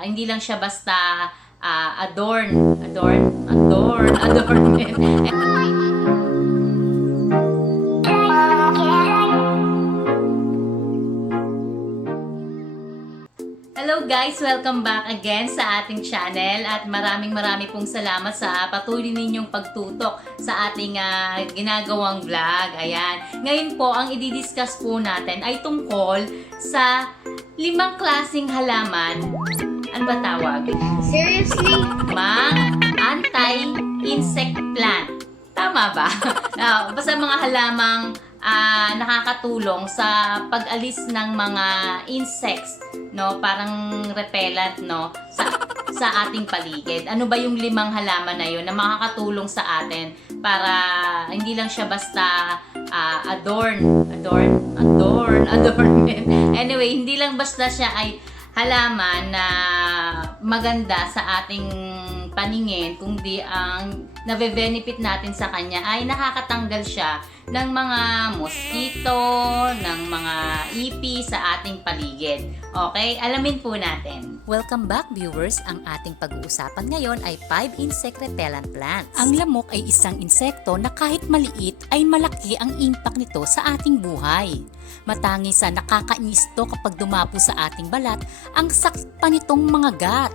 hindi lang siya basta adornment. Hello guys! Welcome back again sa ating channel at maraming pong salamat sa patuloy ninyong pagtutok sa ating ginagawang vlog. Ayan. Ngayon po, ang i-discuss po natin ay tungkol sa 5 klaseng halaman. Ano ba tawag? Seriously? Anti-insect plant. Tama ba? Basta mga halamang nakakatulong sa pag-alis ng mga insects, no, parang repellent, no, sa ating paligid. Ano ba yung 5 halaman na yun na makakatulong sa atin para hindi lang siya basta adornment. Anyway, hindi lang basta siya ay halaman na maganda sa ating paningin, kundi ang nabe-benefit natin sa kanya ay nakakatanggal siya ng mga mosquito, ng mga ipi sa ating paligid. Okay? Alamin po natin. Welcome back viewers! Ang ating pag-uusapan ngayon ay 5 insect repellent plants. Ang lamok ay isang insekto na kahit maliit ay malaki ang impact nito sa ating buhay. Matangi sa nakakainis to kapag dumapo sa ating balat, ang sakit pa nitong mga gat.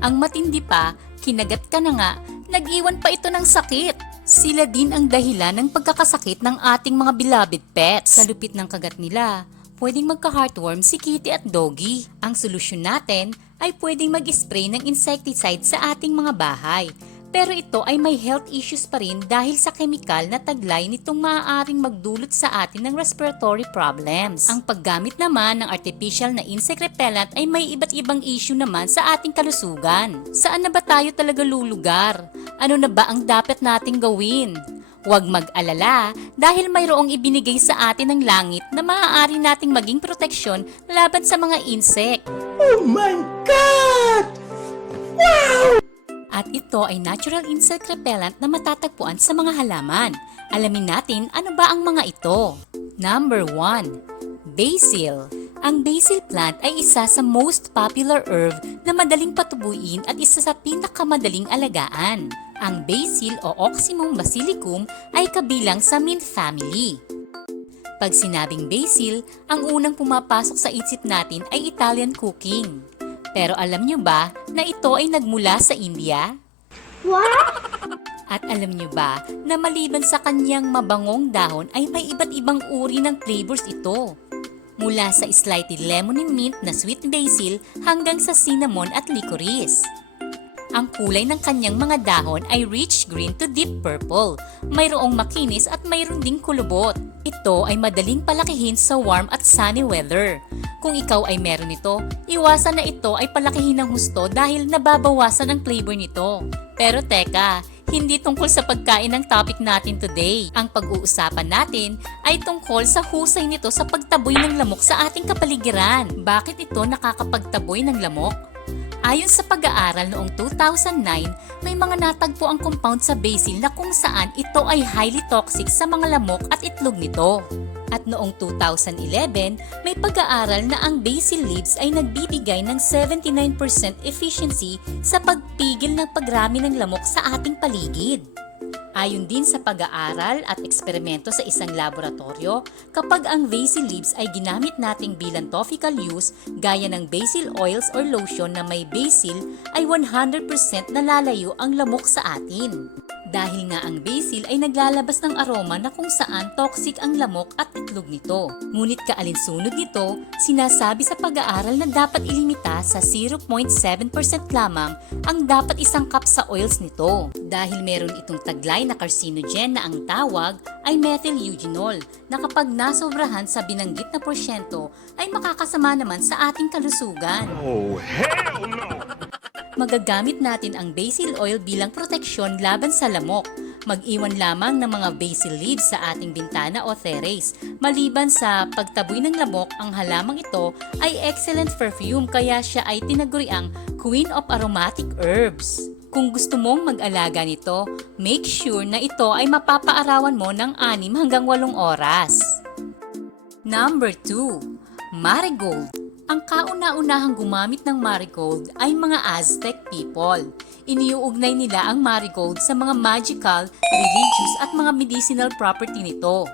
Ang matindi pa, kinagat ka na nga, nag-iwan pa ito ng sakit. Sila din ang dahilan ng pagkakasakit ng ating mga beloved pets. Sa lupit ng kagat nila, pwedeng magka-heartworm si kitty at doggy. Ang solusyon natin ay pwedeng mag-spray ng insecticide sa ating mga bahay. Pero ito ay may health issues pa rin dahil sa chemical na taglay nitong maaaring magdulot sa atin ng respiratory problems. Ang paggamit naman ng artificial na insect repellent ay may iba't ibang issue naman sa ating kalusugan. Saan na ba tayo talaga lulugar? Ano na ba ang dapat nating gawin? Huwag mag-alala dahil mayroong ibinigay sa atin ng langit na maaari nating maging proteksyon laban sa mga insect. Oh my God! Wow! At ito ay natural insect repellent na matatagpuan sa mga halaman. Alamin natin ano ba ang mga ito. Number 1. Basil. Ang basil plant ay isa sa most popular herb na madaling patubuin at isa sa pinakamadaling alagaan. Ang basil o Oxymum basilicum ay kabilang sa mint family. Pag sinabing basil, ang unang pumapasok sa isip natin ay Italian cooking. Pero alam nyo ba na ito ay nagmula sa India? What? At alam nyo ba na maliban sa kanyang mabangong dahon ay may iba't ibang uri ng flavors ito? Mula sa slightly lemon and mint na sweet basil hanggang sa cinnamon at licorice. Ang kulay ng kanyang mga dahon ay rich green to deep purple. Mayroong makinis at mayroon ding kulubot. Ito ay madaling palakihin sa warm at sunny weather. Kung ikaw ay meron nito, iwasan na ito ay palakihin ng husto dahil nababawasan ang flavor nito. Pero teka, hindi tungkol sa pagkain ang topic natin today. Ang pag-uusapan natin ay tungkol sa husay nito sa pagtaboy ng lamok sa ating kapaligiran. Bakit ito nakakapagtaboy ng lamok? Ayon sa pag-aaral noong 2009, may mga natagpo ang compound sa basil na kung saan ito ay highly toxic sa mga lamok at itlog nito. At noong 2011, may pag-aaral na ang basil leaves ay nagbibigay ng 79% efficiency sa pagpigil ng pagrami ng lamok sa ating paligid. Ayon din sa pag-aaral at eksperimento sa isang laboratorio, kapag ang basil leaves ay ginamit nating bilang topical use gaya ng basil oils or lotion na may basil, ay 100% nalalayo ang lamok sa atin. Dahil nga ang basil ay naglalabas ng aroma na kung saan toxic ang lamok at itlog nito. Ngunit kaalinsunod nito, sinasabi sa pag-aaral na dapat ilimita sa 0.7% lamang ang dapat isang cup sa oils nito. Dahil meron itong taglay na carcinogen na ang tawag ay methyl eugenol na kapag nasobrahan sa binanggit na porsyento ay makakasama naman sa ating kalusugan. Oh, hell no! Magagamit natin ang basil oil bilang proteksyon laban sa lamok. Mag-iwan lamang ng mga basil leaves sa ating bintana o terrace. Maliban sa pagtaboy ng lamok, ang halamang ito ay excellent perfume kaya siya ay tinaguriang Queen of Aromatic Herbs. Kung gusto mong mag-alaga nito, make sure na ito ay mapapaarawan mo ng 6 hanggang 8 oras. Number 2. Marigold. Ang kauna-unahang gumamit ng marigold ay mga Aztec people. Iniuugnay nila ang marigold sa mga magical, religious at mga medicinal property nito.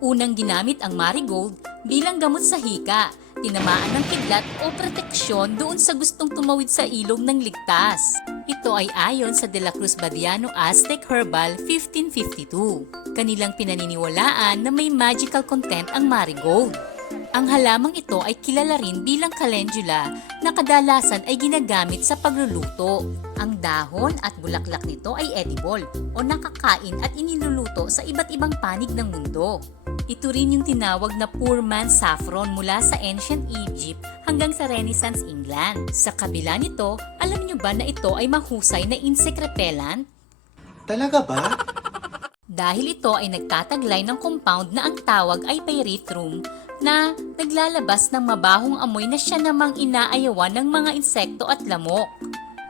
Unang ginamit ang marigold bilang gamot sa hika, tinamaan ng kidlat o proteksyon doon sa gustong tumawid sa ilog ng ligtas. Ito ay ayon sa De la Cruz Badiano Aztec Herbal 1552. Kanilang pinaniniwalaan na may magical content ang marigold. Ang halamang ito ay kilala rin bilang calendula na kadalasan ay ginagamit sa pagluluto. Ang dahon at bulaklak nito ay edible o nakakain at iniluluto sa iba't ibang panig ng mundo. Ito rin yung tinawag na poor man's saffron mula sa ancient Egypt hanggang sa Renaissance England. Sa kabila nito, alam niyo ba na ito ay mahusay na insect repellent? Talaga ba? Dahil ito ay nagtataglay ng compound na ang tawag ay pyrethrum na naglalabas ng mabahong amoy na siya namang inaayawan ng mga insekto at lamok.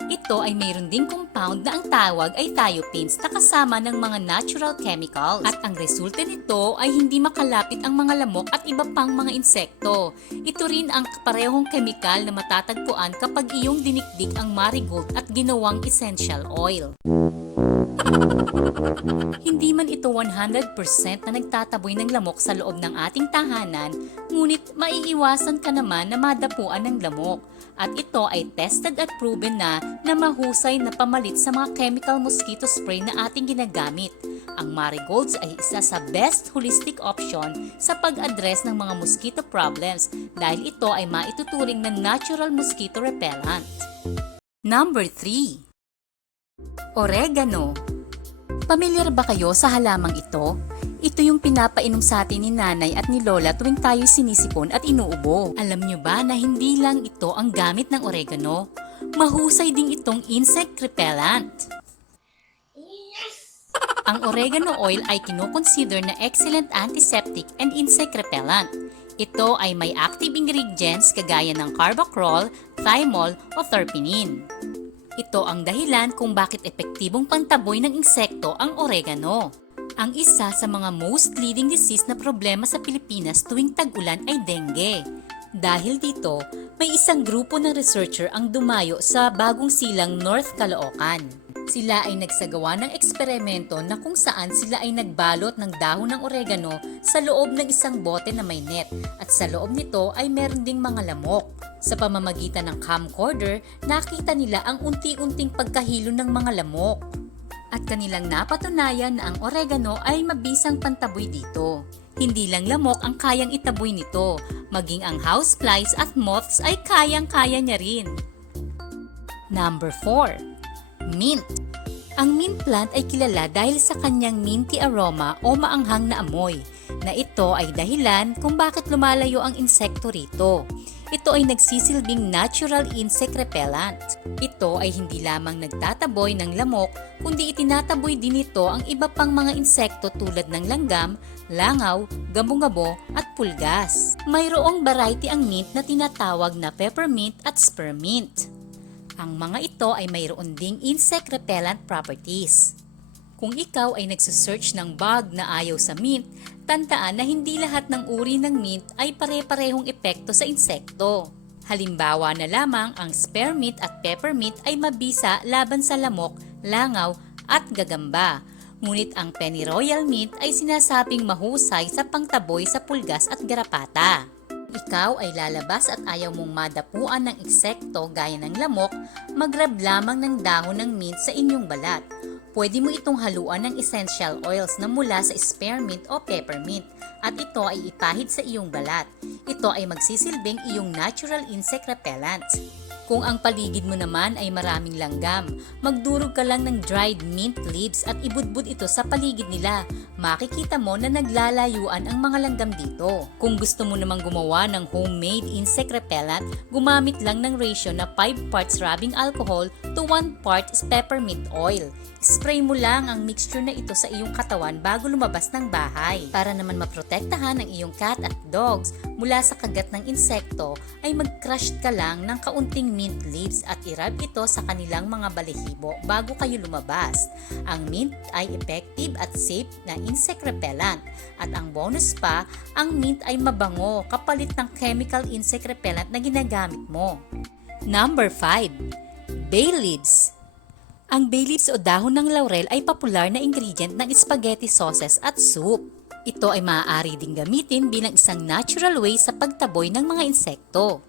Ito ay mayroon ding compound na ang tawag ay thiopeins na kasama ng mga natural chemicals. At ang resulta nito ay hindi makalapit ang mga lamok at iba pang mga insekto. Ito rin ang parehong chemical na matatagpuan kapag iyong dinikdik ang marigold at ginawang essential oil. Hindi man ito 100% na nagtataboy ng lamok sa loob ng ating tahanan, ngunit maiiwasan ka naman na madapuan ng lamok. At ito ay tested at proven na mahusay na pamalit sa mga chemical mosquito spray na ating ginagamit. Ang marigolds ay isa sa best holistic option sa pag-address ng mga mosquito problems dahil ito ay maituturing na natural mosquito repellent. Number 3. Oregano. Pamilyar ba kayo sa halamang ito? Ito yung pinapainom sa atin ni nanay at ni lola tuwing tayo sinisipon at inuubo. Alam nyo ba na hindi lang ito ang gamit ng oregano? Mahusay ding itong insect repellent. Ang oregano oil ay kinoconsider na excellent antiseptic and insect repellent. Ito ay may active ingredients kagaya ng carbacril, thymol o terpenin. Ito ang dahilan kung bakit epektibong pantaboy ng insekto ang oregano. Ang isa sa mga most leading disease na problema sa Pilipinas tuwing tag-ulan ay dengue. Dahil dito, may isang grupo ng researcher ang dumayo sa Bagong Silang, North Caloocan. Sila ay nagsagawa ng eksperimento na kung saan sila ay nagbalot ng dahon ng oregano sa loob ng isang bote na may net at sa loob nito ay meron ding mga lamok. Sa pamamagitan ng camcorder, nakita nila ang unti-unting pagkahilo ng mga lamok. At kanilang napatunayan na ang oregano ay mabisang pantaboy dito. Hindi lang lamok ang kayang itaboy nito, maging ang houseflies at moths ay kayang-kaya niya rin. Number 4. Mint. Ang mint plant ay kilala dahil sa kanyang minty aroma o maanghang na amoy, na ito ay dahilan kung bakit lumalayo ang insekto rito. Ito ay nagsisilbing natural insect repellent. Ito ay hindi lamang nagtataboy ng lamok, kundi itinataboy din ito ang iba pang mga insekto tulad ng langgam, langaw, gabo-gabo at pulgas. Mayroong variety ang mint na tinatawag na peppermint at spearmint. Ang mga ito ay mayroon ding insect repellent properties. Kung ikaw ay nagsusearch ng bug na ayaw sa mint, tandaan na hindi lahat ng uri ng mint ay pare-parehong epekto sa insekto. Halimbawa na lamang ang spearmint at peppermint ay mabisa laban sa lamok, langaw at gagamba. Ngunit ang pennyroyal mint ay sinasabing mahusay sa pangtaboy sa pulgas at garapata. Ikaw ay lalabas at ayaw mong madapuan ng insekto gaya ng lamok, mag-rub lamang ng dahon ng mint sa inyong balat. Pwede mo itong haluan ng essential oils na mula sa spearmint o peppermint at ito ay ipahid sa iyong balat. Ito ay magsisilbing iyong natural insect repellent. Kung ang paligid mo naman ay maraming langgam, magdurog ka lang ng dried mint leaves at ibudbud ito sa paligid nila. Makikita mo na naglalayuan ang mga langgam dito. Kung gusto mo namang gumawa ng homemade insect repellent, gumamit lang ng ratio na 5 parts rubbing alcohol to 1 part peppermint oil. Spray mo lang ang mixture na ito sa iyong katawan bago lumabas ng bahay. Para naman maprotektahan ang iyong cat at dogs mula sa kagat ng insekto, ay mag-crush ka lang ng kaunting mint leaves at i-rub ito sa kanilang mga balahibo bago kayo lumabas. Ang mint ay effective at safe na insect repellent. At ang bonus pa, ang mint ay mabango kapalit ng chemical insect repellent na ginagamit mo. Number 5. Bay leaves. Ang bay leaves o dahon ng laurel ay popular na ingredient ng spaghetti sauces at soup. Ito ay maaari ding gamitin bilang isang natural way sa pagtaboy ng mga insekto.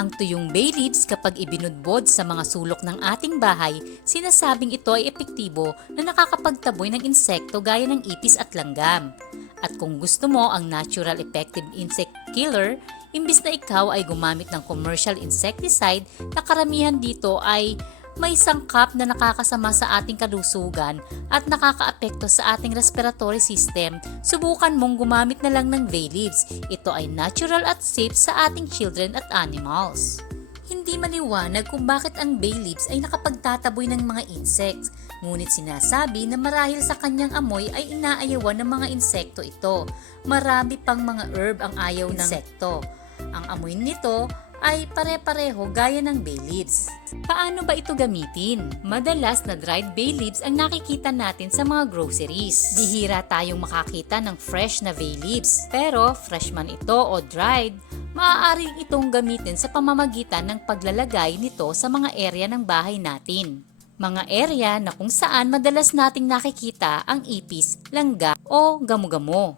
Ang tuyong bay leaves kapag ibinudbod sa mga sulok ng ating bahay, sinasabing ito ay epektibo na nakakapagtaboy ng insekto gaya ng ipis at langgam. At kung gusto mo ang natural effective insect killer, imbis na ikaw ay gumamit ng commercial insecticide, na karamihan dito ay may sangkap na nakakasama sa ating kalusugan at nakakaapekto sa ating respiratory system, subukan mong gumamit na lang ng bay leaves. Ito ay natural at safe sa ating children at animals. Hindi maliwanag kung bakit ang bay leaves ay nakapagtataboy ng mga insects, ngunit sinasabi na marahil sa kanyang amoy ay inaayawan ng mga insekto ito. Marami pang mga herb ang ayaw ng insekto. Ang amoy nito ay pare-pareho gaya ng bay leaves. Paano ba ito gamitin? Madalas na dried bay leaves ang nakikita natin sa mga groceries. Bihira tayong makakita ng fresh na bay leaves. Pero fresh man ito o dried, maaari itong gamitin sa pamamagitan ng paglalagay nito sa mga area ng bahay natin. Mga area na kung saan madalas nating nakikita ang ipis, langga o gamo-gamo.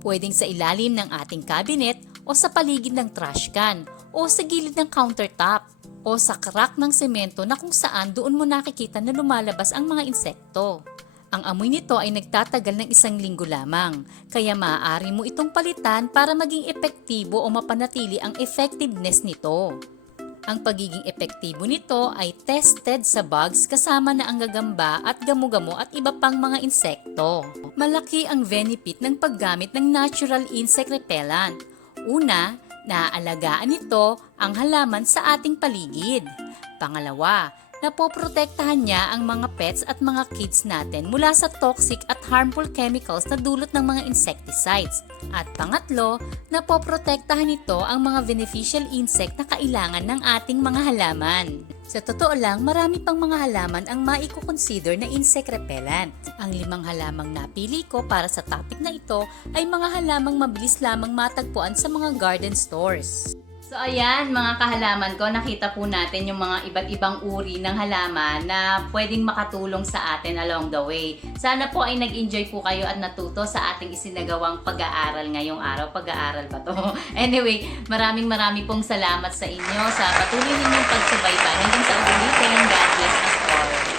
Pwedeng sa ilalim ng ating cabinet o sa paligid ng trash can o sa gilid ng countertop o sa crack ng semento na kung saan doon mo nakikita na lumalabas ang mga insekto. Ang amoy nito ay nagtatagal ng 1 linggo lamang, kaya maaari mo itong palitan para maging epektibo o mapanatili ang effectiveness nito. Ang pagiging epektibo nito ay tested sa bugs kasama na ang gagamba at gamo-gamo at iba pang mga insekto. Malaki ang benefit ng paggamit ng natural insect repellent. Una, naaalagaan nito ang halaman sa ating paligid. Pangalawa, napoprotektahan niya ang mga pets at mga kids natin mula sa toxic at harmful chemicals na dulot ng mga insecticides. At pangatlo, napoprotektahan nito ang mga beneficial insect na kailangan ng ating mga halaman. Sa totoo lang, marami pang mga halaman ang maiko-consider na insect repellent. Ang 5 halamang napili ko para sa topic na ito ay mga halamang mabilis lamang matagpuan sa mga garden stores. So ayan mga kahalaman ko, nakita po natin yung mga iba't ibang uri ng halaman na pwedeng makatulong sa atin along the way. Sana po ay nag-enjoy po kayo at natuto sa ating isinagawang pag-aaral ngayong araw. Pag-aaral ba to? Anyway, maraming pong salamat sa inyo sa patuloy ninyong pagsubaybay. Hanggang sa ulitin, God bless us all.